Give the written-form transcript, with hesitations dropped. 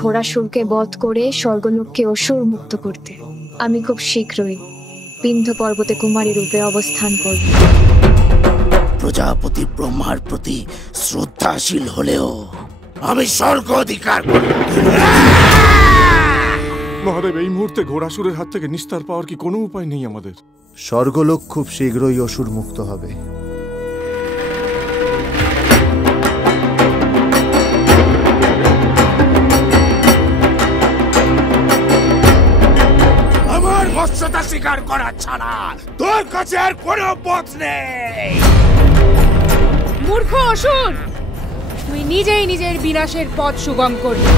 ঘোড়াসুরকে বধ করে স্বর্গলোককে অসুর মুক্ত করতে আমি খুব শীঘ্রই বিন্ধ্য পর্বতে কুমারী রূপে অবস্থান করব। প্রজাপতি ব্রহ্মার প্রতি শ্রদ্ধাশীল হলেও আমি স্বর্গ অধিকার করি। মহাদেব, এই মুহূর্তে ঘোড়াসুরের হাত থেকে নিস্তার পাওয়ার কি কোনো উপায় নেই আমাদের? স্বর্গলোক খুব শীঘ্রই অসুর মুক্ত হবে। আমার মৎস্যতা শিকার করা ছাড়া তোর কাছে আর কোনো পথ নেই। মূর্খ অসুর, তুই নিজেই নিজের বিনাশের পথ সুগম করবি।